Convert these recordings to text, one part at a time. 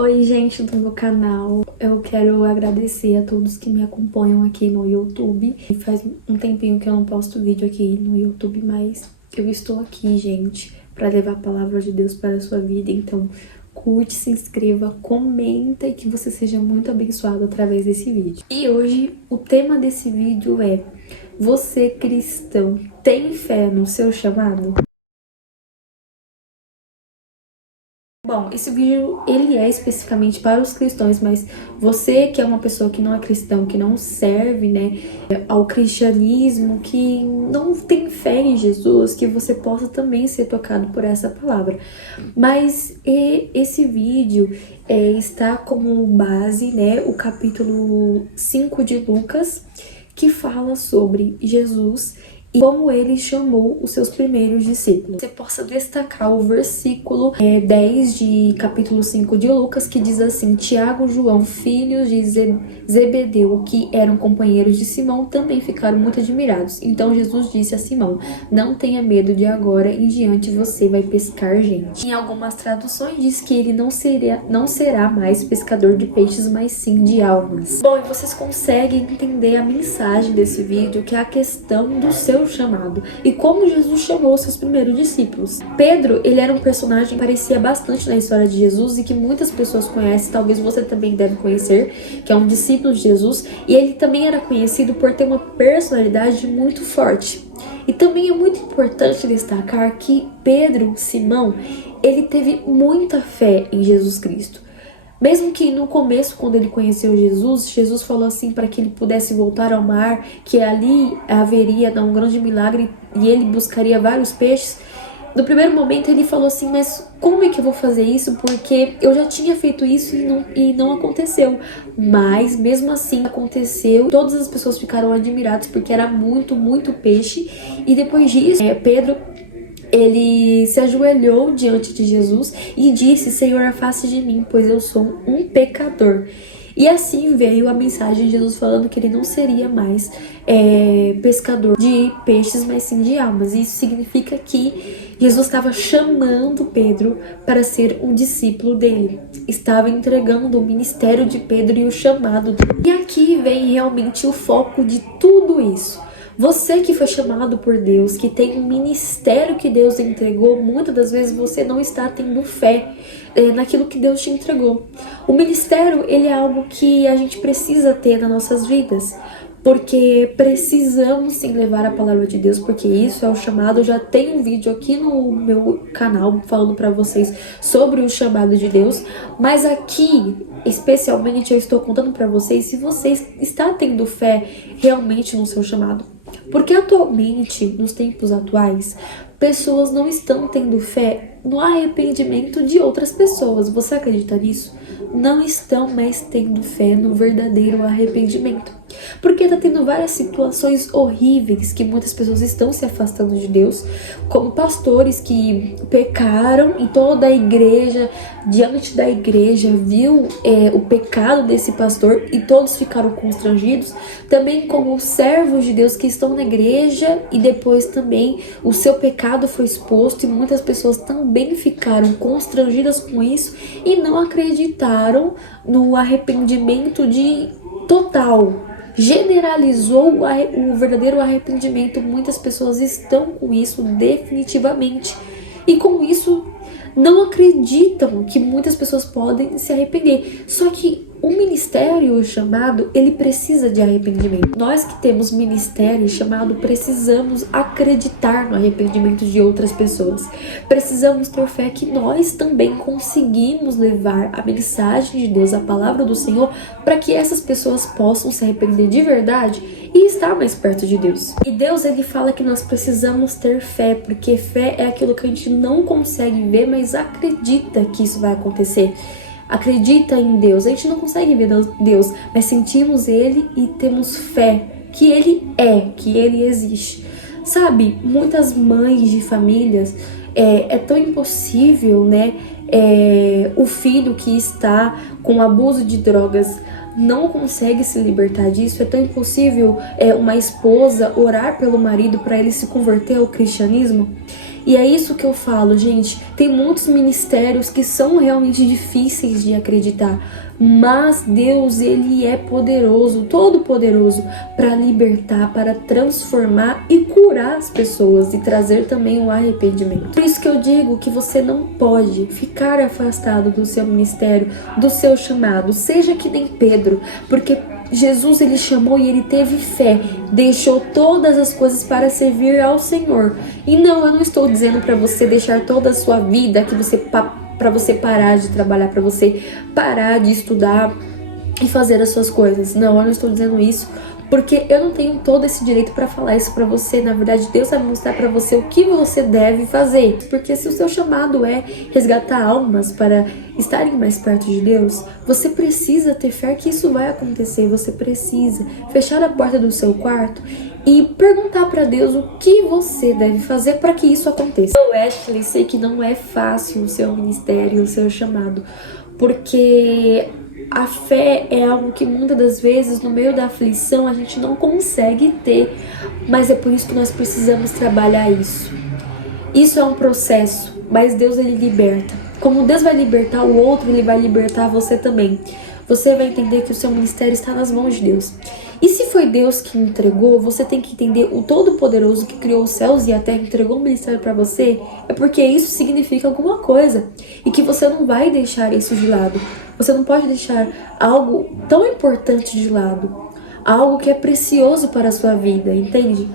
Oi, gente do meu canal. Eu quero agradecer a todos que me acompanham aqui no YouTube. Faz um tempinho que eu não posto vídeo aqui no YouTube, mas eu estou aqui, gente, para levar a palavra de Deus para a sua vida. Então, curte, se inscreva, comenta e que você seja muito abençoado através desse vídeo. E hoje, o tema desse vídeo é: você cristão tem fé no seu chamado? Bom, esse vídeo ele é especificamente para os cristãos, mas você que é uma pessoa que não é cristão, que não serve, né, ao cristianismo, que não tem fé em Jesus, que você possa também ser tocado por essa palavra. Mas esse vídeo está como base, né, o capítulo 5 de Lucas, que fala sobre Jesus e como ele chamou os seus primeiros discípulos. Você possa destacar o versículo 10 de capítulo 5 de Lucas, que diz assim: Tiago e João, filhos de Zebedeu, que eram companheiros de Simão, também ficaram muito admirados. Então Jesus disse a Simão: não tenha medo, de agora em diante você vai pescar gente. Em algumas traduções diz que ele não será mais pescador de peixes, mas sim de almas. Bom, e vocês conseguem entender a mensagem desse vídeo, que é a questão do seu chamado e como Jesus chamou os seus primeiros discípulos. Pedro, ele era um personagem que aparecia bastante na história de Jesus e que muitas pessoas conhecem, talvez você também deve conhecer, que é um discípulo de Jesus, e ele também era conhecido por ter uma personalidade muito forte. E também é muito importante destacar que Pedro, Simão, ele teve muita fé em Jesus Cristo. Mesmo que no começo, quando ele conheceu Jesus, Jesus falou assim para que ele pudesse voltar ao mar, que ali haveria um grande milagre e ele buscaria vários peixes. No primeiro momento ele falou assim: mas como é que eu vou fazer isso? Porque eu já tinha feito isso e não aconteceu. Mas mesmo assim aconteceu. Todas as pessoas ficaram admiradas porque era muito, muito peixe. E depois disso, Pedro, ele se ajoelhou diante de Jesus e disse: Senhor, afaste de mim, pois eu sou um pecador. E assim veio a mensagem de Jesus falando que ele não seria mais pescador de peixes, mas sim de almas. Isso significa que Jesus estava chamando Pedro para ser um discípulo dele. Estava entregando o ministério de Pedro e o chamado dele. E aqui vem realmente o foco de tudo isso. Você que foi chamado por Deus, que tem um ministério que Deus entregou, muitas das vezes você não está tendo fé naquilo que Deus te entregou. O ministério, ele é algo que a gente precisa ter nas nossas vidas, porque precisamos sim levar a palavra de Deus, porque isso é o chamado. Eu já tenho um vídeo aqui no meu canal falando para vocês sobre o chamado de Deus, mas aqui especialmente eu estou contando para vocês se você está tendo fé realmente no seu chamado. Porque atualmente, nos tempos atuais, pessoas não estão tendo fé no arrependimento de outras pessoas. Você acredita nisso? Não estão mais tendo fé no verdadeiro arrependimento. Porque tá tendo várias situações horríveis que muitas pessoas estão se afastando de Deus, como pastores que pecaram e toda a igreja, diante da igreja, viu o pecado desse pastor e todos ficaram constrangidos. Também como servos de Deus que estão na igreja e depois também o seu pecado foi exposto e muitas pessoas também ficaram constrangidas com isso e não acreditaram no arrependimento total. Generalizou o verdadeiro arrependimento. Muitas pessoas estão com isso definitivamente. E com isso não acreditam que muitas pessoas podem se arrepender. Só que o ministério, o chamado, ele precisa de arrependimento. Nós que temos ministério e chamado, precisamos acreditar no arrependimento de outras pessoas. Precisamos ter fé que nós também conseguimos levar a mensagem de Deus, a palavra do Senhor, para que essas pessoas possam se arrepender de verdade e estar mais perto de Deus. E Deus, ele fala que nós precisamos ter fé, porque fé é aquilo que a gente não consegue ver, mas acredita que isso vai acontecer. Acredita em Deus. A gente não consegue ver Deus, mas sentimos Ele e temos fé que Ele existe. Sabe, muitas mães de famílias, é tão impossível, né? O filho que está com abuso de drogas não consegue se libertar disso. É tão impossível uma esposa orar pelo marido para ele se converter ao cristianismo. E é isso que eu falo, gente. Tem muitos ministérios que são realmente difíceis de acreditar, mas Deus, ele é poderoso, todo poderoso, para libertar, para transformar e curar as pessoas e trazer também um arrependimento. Por isso que eu digo que você não pode ficar afastado do seu ministério, do seu chamado, seja que nem Pedro, porque Jesus, ele chamou e ele teve fé, deixou todas as coisas para servir ao Senhor. E não, eu não estou dizendo para você deixar toda a sua vida, que você para você parar de trabalhar, para você parar de estudar e fazer as suas coisas. Não, eu não estou dizendo isso, porque eu não tenho todo esse direito para falar isso para você. Na verdade, Deus vai mostrar para você o que você deve fazer. Porque se o seu chamado é resgatar almas para estarem mais perto de Deus, você precisa ter fé que isso vai acontecer. Você precisa fechar a porta do seu quarto e perguntar para Deus o que você deve fazer para que isso aconteça. Eu, Ashley, sei que não é fácil o seu ministério, o seu chamado, porque a fé é algo que muitas das vezes no meio da aflição a gente não consegue ter, mas é por isso que nós precisamos trabalhar isso. Isso é um processo, mas Deus, ele liberta. Como Deus vai libertar o outro, ele vai libertar você também. Você vai entender que o seu ministério está nas mãos de Deus. E se foi Deus que entregou, você tem que entender o Todo-Poderoso que criou os céus e a terra, entregou o ministério para você, é porque isso significa alguma coisa. E que você não vai deixar isso de lado. Você não pode deixar algo tão importante de lado. Algo que é precioso para a sua vida, entende?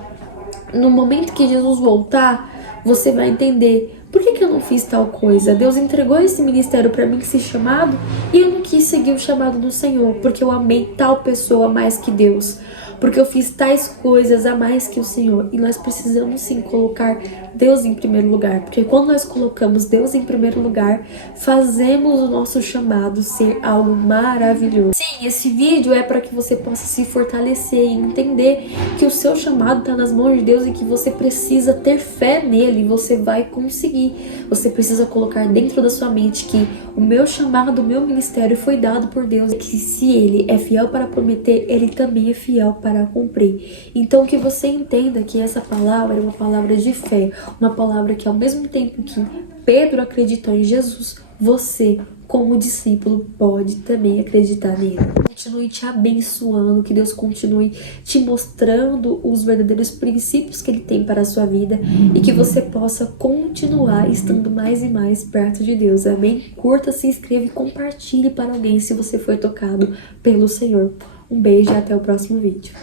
No momento que Jesus voltar, você vai entender: por que eu não fiz tal coisa? Deus entregou esse ministério para mim, esse chamado, e eu não quis seguir o chamado do Senhor, porque eu amei tal pessoa mais que Deus, porque eu fiz tais coisas a mais que o Senhor. E nós precisamos sim colocar Deus em primeiro lugar, porque quando nós colocamos Deus em primeiro lugar, fazemos o nosso chamado ser algo maravilhoso. Sim, esse vídeo é para que você possa se fortalecer e entender que o seu chamado está nas mãos de Deus e que você precisa ter fé nele e você vai conseguir. Você precisa colocar dentro da sua mente que o meu chamado, o meu ministério foi dado por Deus, e que se ele é fiel para prometer, ele também é fiel para cumprir. Então que você entenda que essa palavra é uma palavra de fé, uma palavra que ao mesmo tempo que Pedro acreditou em Jesus, você, como discípulo, pode também acreditar nele. Continue te abençoando, que Deus continue te mostrando os verdadeiros princípios que Ele tem para a sua vida e que você possa continuar estando mais e mais perto de Deus, amém? Curta, se inscreva e compartilhe para alguém se você foi tocado pelo Senhor. Um beijo e até o próximo vídeo.